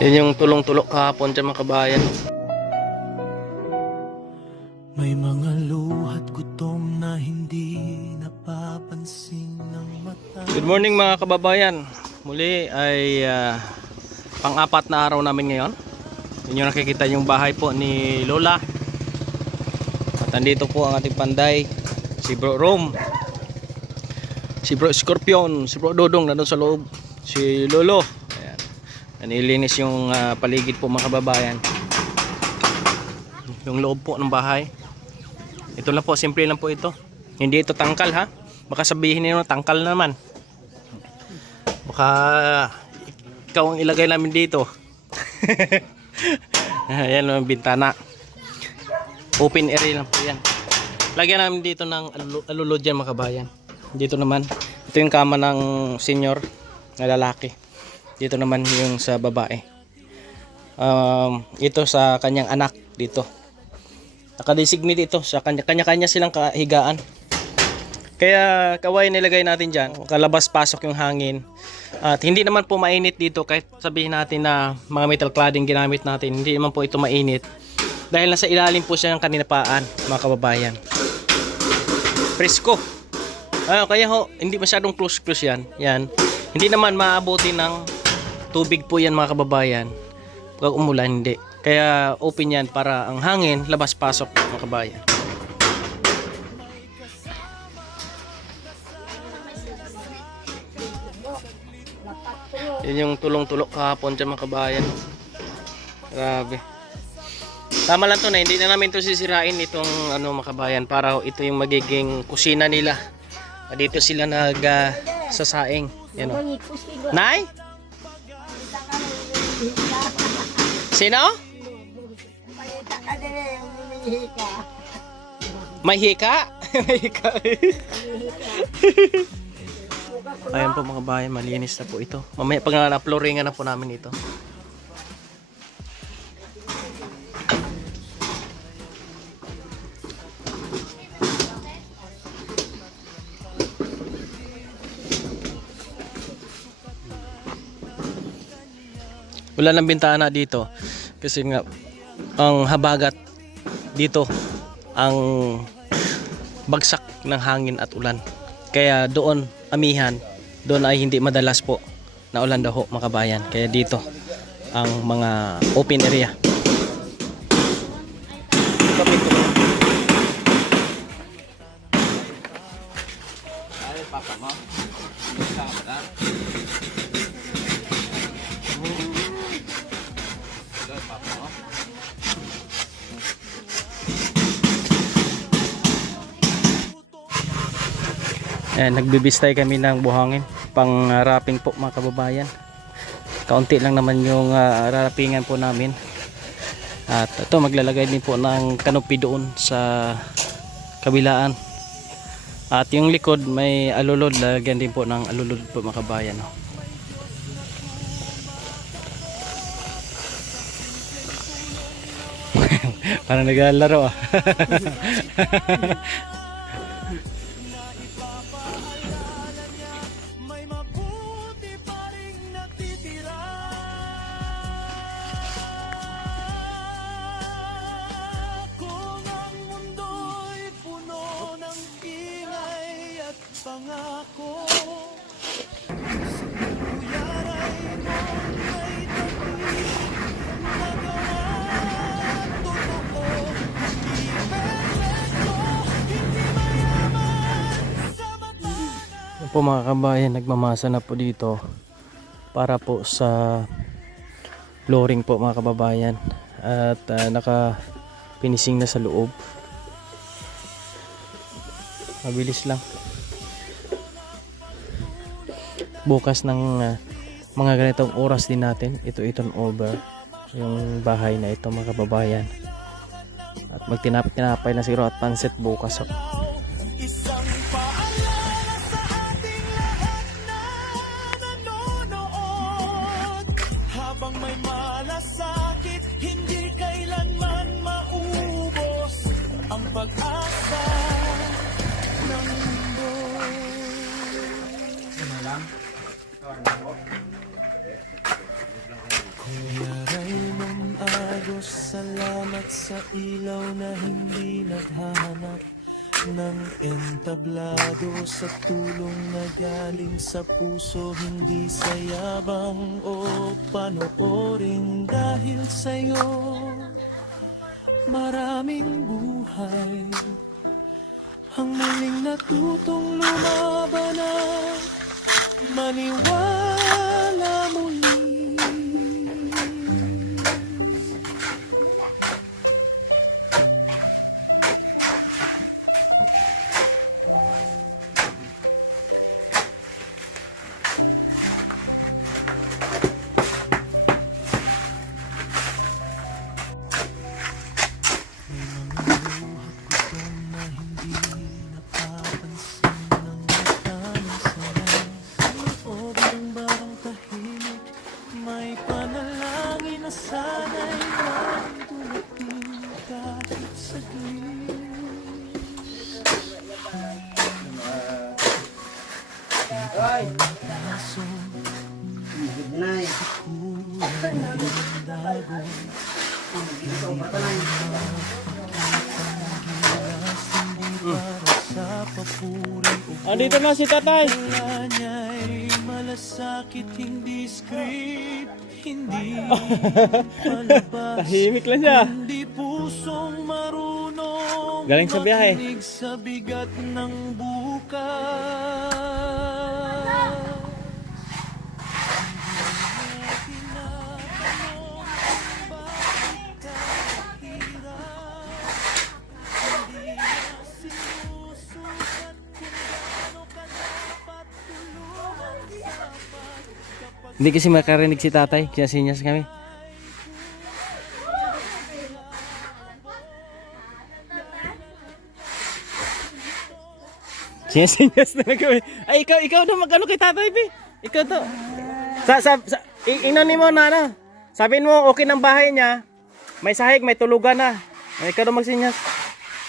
Yun yung tulong-tulok kahapon dyan mga kabayan. May mga luhat gutom na hindi napapansin ng mata. Good morning mga kababayan. Muli ay pang-apat na araw namin ngayon. Yun yung nakikita yung bahay po ni Lola. At andito po ang ating panday, si Bro Rom, si Bro Scorpion, si Bro Dodong nandun sa loob, si Lolo. Ayan. Nilinis yung paligid po mga kababayan. Yung loob po ng bahay. Ito lang po, simple lang po ito. Hindi ito tangkal ha. Baka sabihin niyo tangkal naman. Baka ikaw ang ilagay namin dito. Ayan ang bintana. Open area lang po yan. Lagyan namin dito ng alulod dyan mga kabayan. Dito naman, ito yung kama ng senior na lalaki. Dito naman yung sa babae. Ito sa kanyang anak dito. Nakadesignate ito sa kanya-kanya silang kahigaan. Kaya kaway nilagay natin dyan, kalabas pasok yung hangin. At hindi naman po mainit dito kahit sabihin natin na mga metal cladding ginamit natin, hindi naman po ito mainit. Dahil nasa ilalim po siya ng kaninapaan mga kababayan. Presko. Kaya ho, hindi masyadong close yan. Yan. Hindi naman maabuti ng tubig po yan mga kababayan. Pag umulan hindi. Kaya open yan para ang hangin labas pasok mga kababayan. Yun yung tulong-tulok kahapon dyan mga kabayan. Grabe. Tama lang to na hindi na namin to sisirain itong mga kabayan para ito yung magiging kusina nila. Dito sila sasaing. Yan o. Nay? Sino? May hika? May hika. Ayan po mga bayan, malinis na po ito. Mamaya pag na-flooringan na po namin ito. Wala nang bintana dito kasi nga ang habagat dito ang bagsak ng hangin at ulan. Kaya doon amihan, doon ay hindi madalas po na ulan daw mga kabayan. Kaya dito ang mga open area. Ayan, nagbibistay kami ng buhangin pang wrapping po mga kababayan. Kaunti lang naman yung wrappingan po namin. At ito maglalagay din po ng canopy doon sa kabilaan. At yung likod may alulod, lagyan din po ng alulod po mga kababayan. Parang naglalaro ah. Pangako po mga kabayan, nagmamasa na po dito para po sa flooring po mga kababayan. At naka finishing na sa loob. Mabilis lang. Bukas ng mga ganitong oras din natin ito turn over yung bahay na ito mga kababayan. At magtinapay na siguro at pansit bukas. isang paalala sa ating lahat na nanonood. Habang may malasakit, hindi kailanman maubos ang pag-asa ng mundo. Salamat sa ilaw na hindi naghahanap ng entablado, sa tulong na galing sa puso, hindi sa yabang o panoorin. Dahil sa'yo maraming buhay ang muling natutong lumaban na maniwala muli. May panalangin na sana'y mandulating kahit saglit. Ay! Kaso Nay! kulay ng dagon, hindi para sa papuri o Andito na si tatay. wala niya'y malasakit, hindi script, hindi palabas, Tahimik lang siya. hindi pusong marunong Galing sa biyahe. makinig sa bigat ng bukas. Hindi niya tinatanong bakit ka hirap, hindi niya sinusukat kung gaano ka dapat tulungan dapat kapag Hindi kasi makarinig si tatay, kaya sinyas kami. Sinyas na lang kami. Ay, ikaw na magano kay tatay, be. Ikaw to. Inanin mo na, ano. Sabihin mo, okay ng bahay niya. May sahig, may tulugan na. Ay, ikaw na magsinyas.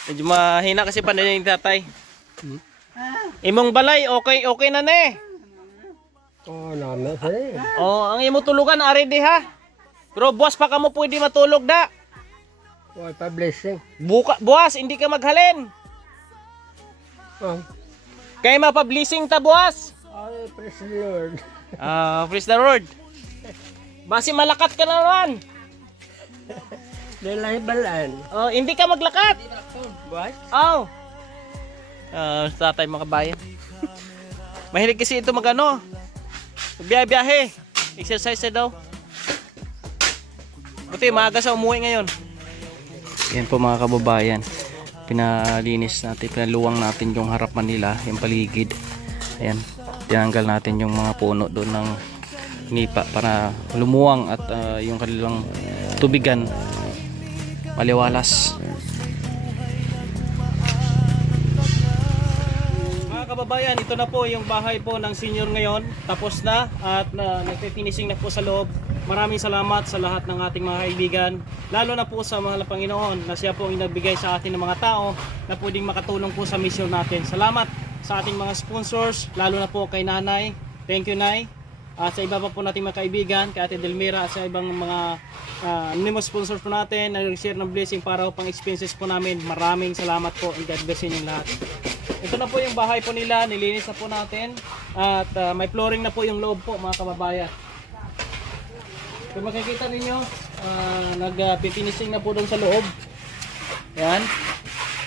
Medyo mahina kasi pa na yung tatay. Imong balay, okay na eh. Oh, namin sa'yo. Oh, ang imo tulugan ari di ha. Pero buwas pa ka mo pwede matulog da. Huwag pa blessing. Buwas hindi ka maghalin. Oh. Kay mapablising ta buwas. Ay, praise the Lord. Praise the Lord. Basi malakat ka na naman. Dahil balaan. Oh, hindi ka maglakat. What? Oh. Tatay mga kabayan. Mahilig kasi ito magano. Biyahe. Exercise na daw. Buti maaga sa umuwi ngayon. Yan po mga kababayan. Pinalinis natin, pinaluwang natin yung harapan nila, yung paligid. Ayan. Tinanggal natin yung mga puno doon ng nipa para lumuwang at yung kanilang tubigan maliwalas. Mga kababayan, ito na po yung bahay po ng senior ngayon. Tapos na at nagpe-finishing na po sa loob. Maraming salamat sa lahat ng ating mga kaibigan, lalo na po sa mahal na Panginoon na siya po ang nagbigay sa atin ng mga tao na pwedeng makatulong po sa mission natin. Salamat sa ating mga sponsors, lalo na po kay Nanay. Thank you, Nay. At sa iba pa po nating mga kaibigan, kay Ate Delmira at sa ibang mga anonymous sponsors po natin na nag-share ng blessing para pang expenses po namin. Maraming salamat po and God bless yung lahat. Ito na po yung bahay po nila, nilinis na po natin at may flooring na po yung loob po mga kababayan. Kung makikita ninyo, nag-finishing na po doon sa loob. Yan.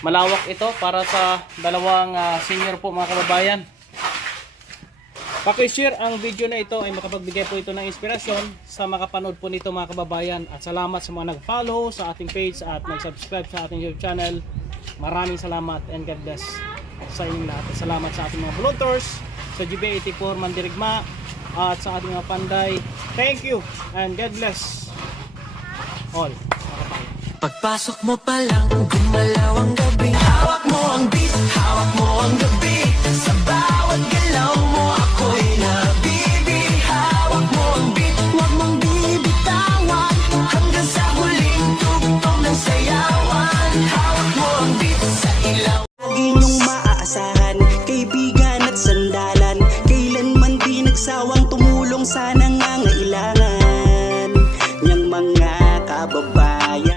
Malawak ito para sa dalawang senior po mga kababayan. Paki-share ang video na ito ay makapagbigay po ito ng inspirasyon sa makapanood po nito mga kababayan. At salamat sa mga nag-follow sa ating page at nag-subscribe sa ating YouTube channel. Maraming salamat and God bless sa inyong lahat. At salamat sa ating mga vloggers, sa GB84 Mandirigma, at sa ating mga panday. Thank you and God bless all. Pagpasok mo pa lang, gumalaw ang gabi. Hawak mo ang beat, hawak mo ang gabi. Sa bawat galaw mo ako'y nabibig. Hawak mo ang beat, huwag mong bibitawan. Hanggang sa huling tugtog ng sayawan. Hawak mo ang beat sa ilaw. Lagi niyong maaasahan, kaibigan at sandalan. Kailanman di nagsawang tumulong sa nangangailangan niyang mga kababayan.